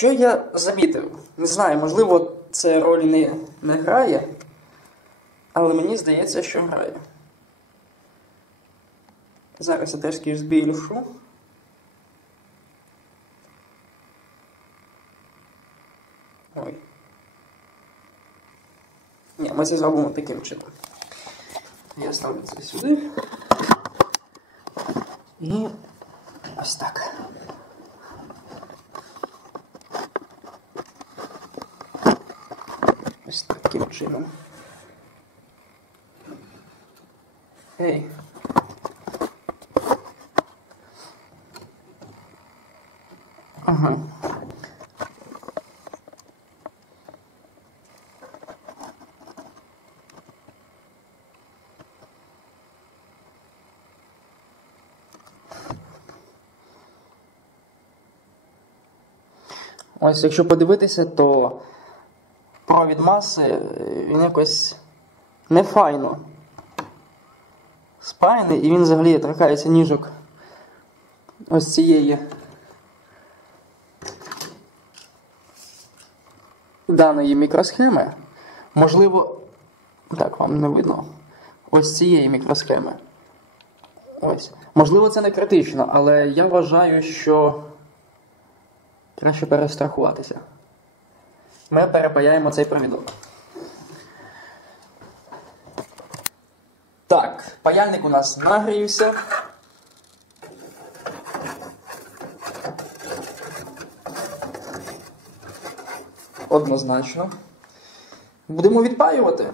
що я замітив? Не знаю, можливо, це роль не, не грає, але мені здається, що грає. Зараз я трішки збільшу. Ой. Ні, ми це зробимо таким чином. Я ставлю це сюди. І ось так. Ось таким чином. Ей. Ага. Ось, якщо подивитися, то провід маси е, він якось нефайно спаяний, і він взагалі торкається ніжок ось цієї даної мікросхеми. Можливо, так вам не видно. Ось цієї мікросхеми. Ось. Можливо, це не критично, але я вважаю, що краще перестрахуватися. Ми перепаяємо цей провідок. Так, паяльник у нас нагрівся. Однозначно. Будемо відпаювати.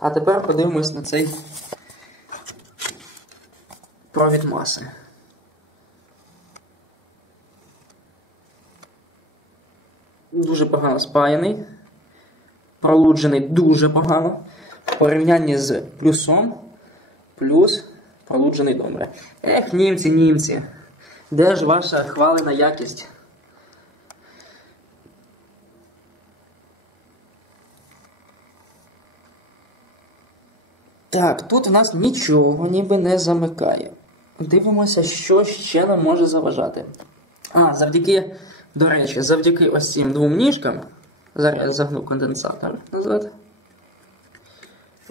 А тепер подивимось на цей провід маси. Дуже погано спаяний, пролуджений дуже погано. В порівнянні з плюсом, плюс пролуджений добре. Ех, німці, німці. Де ж ваша хвалена якість? Так, тут у нас нічого ніби не замикає. Дивимося, що ще нам може заважати. А, завдяки, до речі, завдяки ось цим двом ніжкам. Зараз я загну конденсатор назад.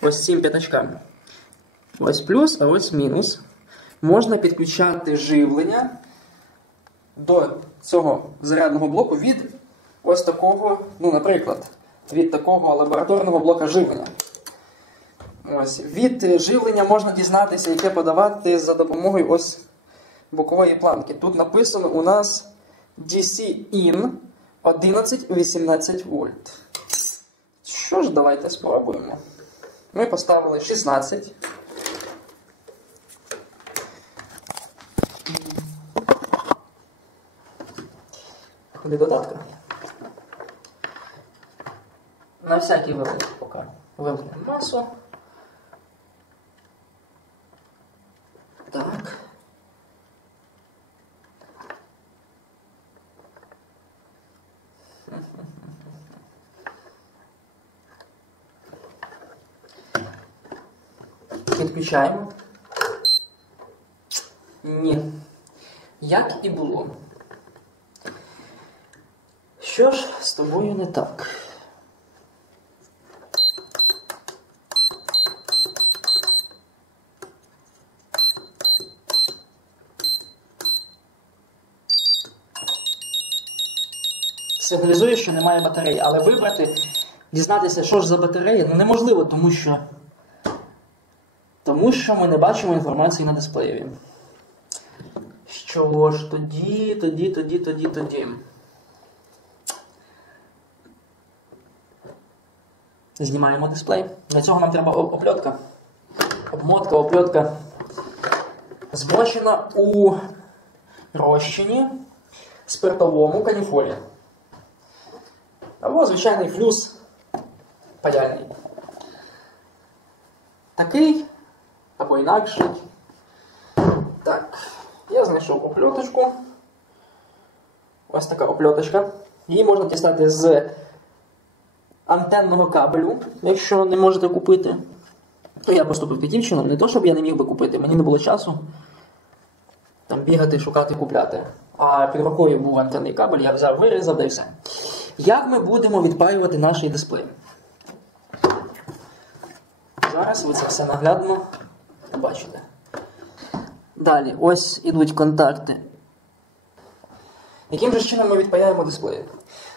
Ось цим п'ятачкам. Ось плюс, а ось мінус. Можна підключати живлення до цього зарядного блоку від ось такого, ну, наприклад, від такого лабораторного блока живлення. Ось. Від живлення можна дізнатися, яке подавати за допомогою ось бокової планки. Тут написано у нас DC-IN 11-18 вольт. Що ж, давайте спробуємо. Ми поставили 16. Ходи додатка. На всякий випадок поки вимкнемо масу. Так. Підключаємо. Ні. Як і було. Що ж з тобою не так? Сигналізує, що немає батареї, але вибрати, дізнатися, що ж за батарея, ну неможливо, тому що тому що ми не бачимо інформації на дисплеєві. Що ж, тоді, тоді, тоді, тоді, тоді. Знімаємо дисплей. Для цього нам треба опльотка. Обмотка, опльотка змочена у розчині спиртовому каніфолі. Або звичайний флюс паяльний. Такий або інакший. Так, я знайшов опльоточку. Ось така опльоточка. Її можна дістати з антенного кабелю, якщо не можете купити. Ну, я поступив таким чином, не то, щоб я не міг би купити, мені не було часу там бігати, шукати, купляти. А під рукою був антенний кабель, я взяв, вирізав да і все. Як ми будемо відпаювати наш дисплей? Зараз ви це все наглядно побачите. Далі, ось ідуть контакти. Яким же чином ми відпаяємо дисплей?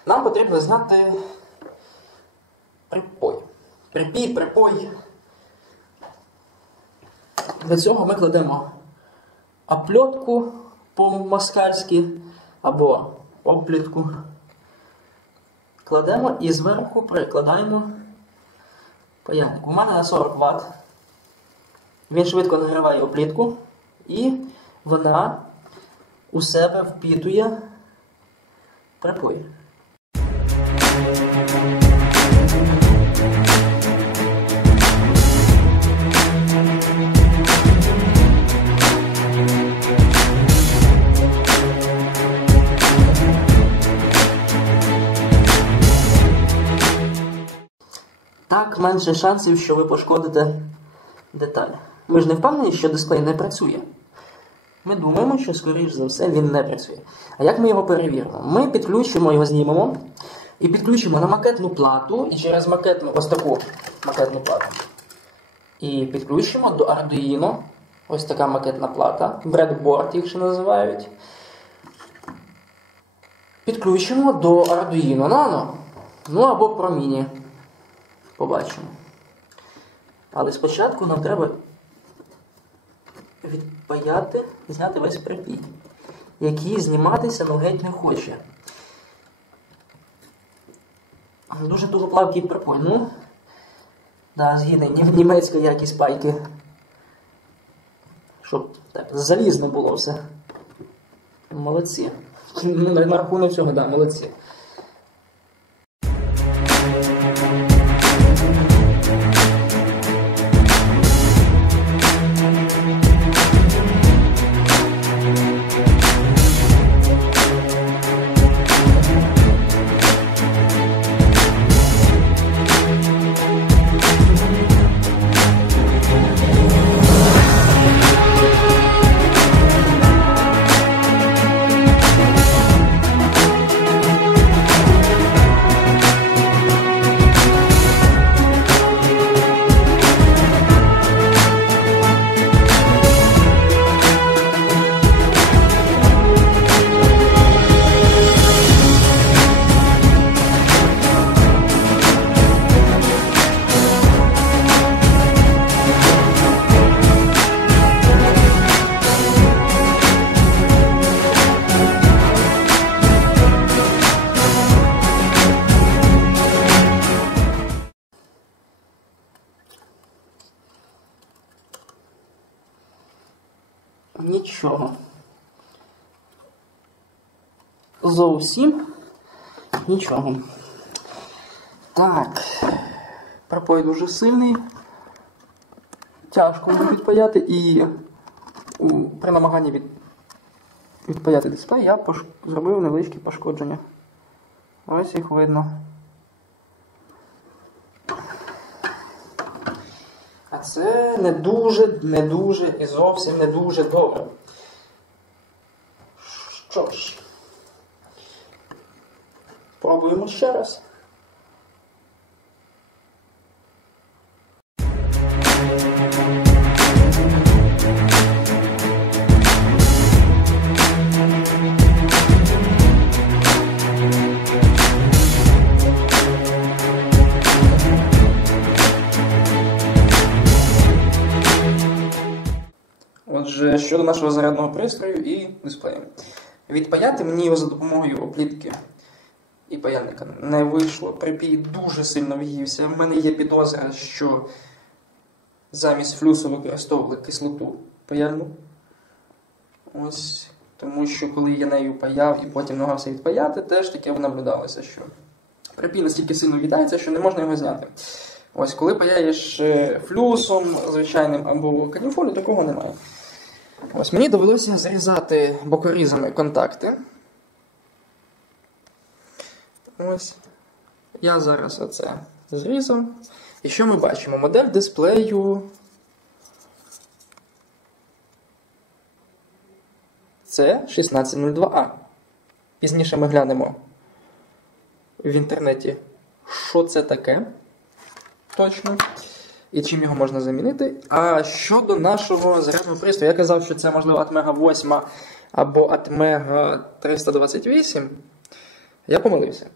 Нам потрібно знати припой. Припій, припой. Для цього ми кладемо опльотку по-москальськи або оплітку. Кладемо і зверху прикладаємо паяльник. У мене на 40 Вт. Він швидко нагріває оплітку і вона у себе впітує припой. Так менше шансів, що ви пошкодите деталь. Ми ж не впевнені, що дисплей не працює. Ми думаємо, що, скоріш за все, він не працює. А як ми його перевіримо? Ми підключимо його, знімемо і підключимо на макетну плату і через макетну, ось таку макетну плату. І підключимо до Arduino. Ось така макетна плата. Breadboard їх ще називають. Підключимо до Arduino Nano. Ну або Pro Mini. Побачимо. Але спочатку нам треба відпаяти, зняти весь припій, який зніматися ну геть не хоче. Дуже тугоплавкий припой. Ну, да, згідний нім- німецька якість пайки. Щоб так, залізно було все. Молодці. На рахунок цього, да, молодці. Нічого. Зовсім нічого. Так. Пропой дуже сильний. Тяжко його підпаяти і при намаганні від, відпаяти дисплей я пош... зробив невеличкі пошкодження. Ось їх видно. А це не дуже, не дуже і зовсім не дуже добре. Що ж, пробуємо ще раз. Отже, щодо нашого зарядного пристрою і дисплею. Відпаяти мені його за допомогою оплітки і паяльника не вийшло. Припій дуже сильно в'ївся. В мене є підозра, що замість флюсу використовували кислоту паяльну. Ось. Тому що коли я нею паяв і потім намагався відпаяти, теж таке наблюдалося, що припій настільки сильно в'їдається, що не можна його зняти. Ось, коли паяєш е, флюсом звичайним або каніфолю, такого немає. Ось Мені довелося зрізати бокорізами контакти. Ось. Я зараз оце зрізав. І що ми бачимо? Модель дисплею. Це 1602А. Пізніше ми глянемо в інтернеті, що це таке точно. І чим його можна замінити. А щодо нашого зарядного пристрою, я казав, що це можливо Атмега 8 або Атмега 328. Я помилився.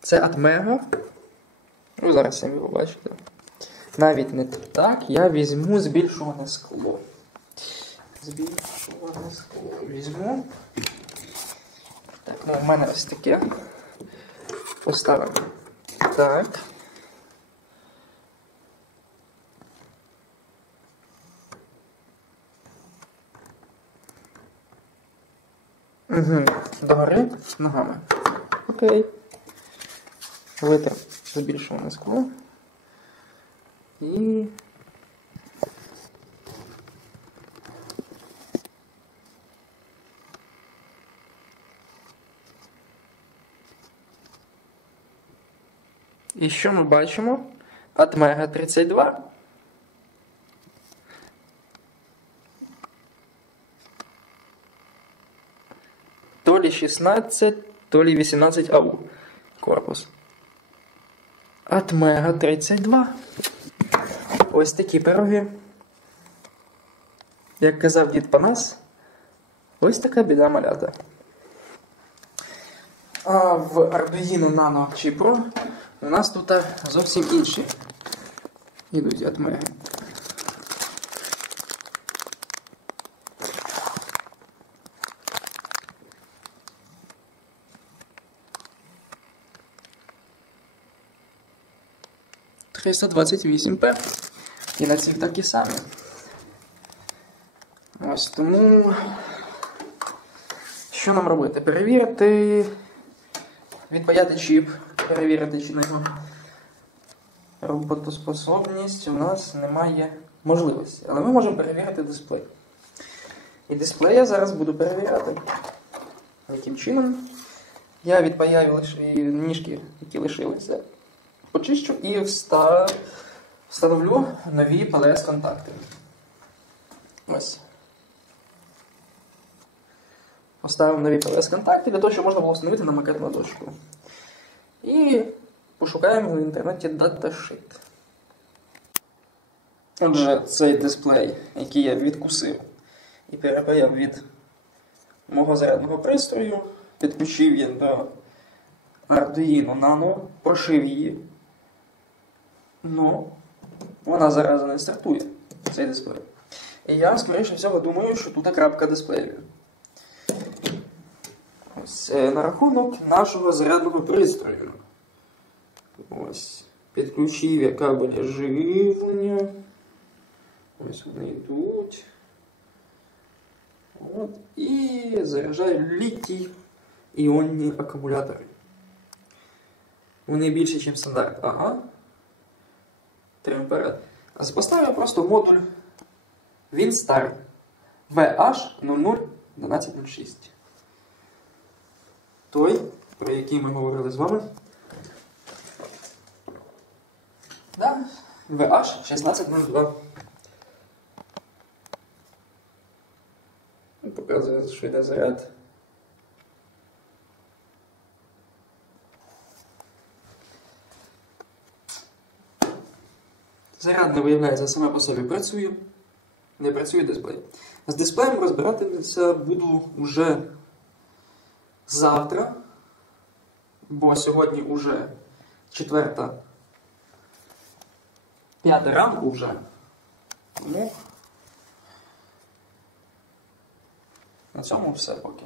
Це Атмега. Ви зараз самі побачите. Навіть не так. Я візьму збільшуване скло. Збільшуване скло візьму. Так, ну в мене ось таке. Поставимо. Так. Угу. Догори ногами. Окей. Витер збільшуване скло. І. І що ми бачимо? Атмега 32. 16, то ли 18 АУ корпус. От 32. Ось такі пироги. Як казав дід Панас, ось така біда малята. А в Arduino Nano чи Pro у нас тут зовсім інші. Ідуть от 328П. І на цих такі самі. Ось тому. Що нам робити? Перевірити, відпаяти чіп, перевірити, чи на його роботоспособність у нас немає можливості. Але ми можемо перевірити дисплей. І дисплей я зараз буду перевіряти. Яким чином? Я відпаяю лише ніжки, які лишилися почищу і вста... встановлю нові PLS-контакти. Ось. Поставимо нові PLS-контакти для того, щоб можна було встановити на макетну дошку. І пошукаємо в інтернеті даташит. Отже, цей дисплей, який я відкусив і перепаяв від мого зарядного пристрою, підключив я до Arduino Nano, прошив її. Ну, вона зараз не стартує, цей дисплей. І я, скоріше всього, думаю, що тут крапка дисплею. Ось е, на рахунок нашого зарядного пристрою. Ось. Підключив я кабелі живлення. Ось вони йдуть. От. І заряджаю літій іонні акумулятори. Вони більше, ніж стандарт. Ага. Вперед. Поставлю просто модуль WinStar VH001206. Той, про який ми говорили з вами. Да, VH1602. Показує, що йде заряд. Заряд не виявляється саме по собі працює. Не працює дисплей. З дисплеєм розбиратися буду вже завтра, бо сьогодні вже четверта, п'ята ранку вже. Тому на цьому все поки.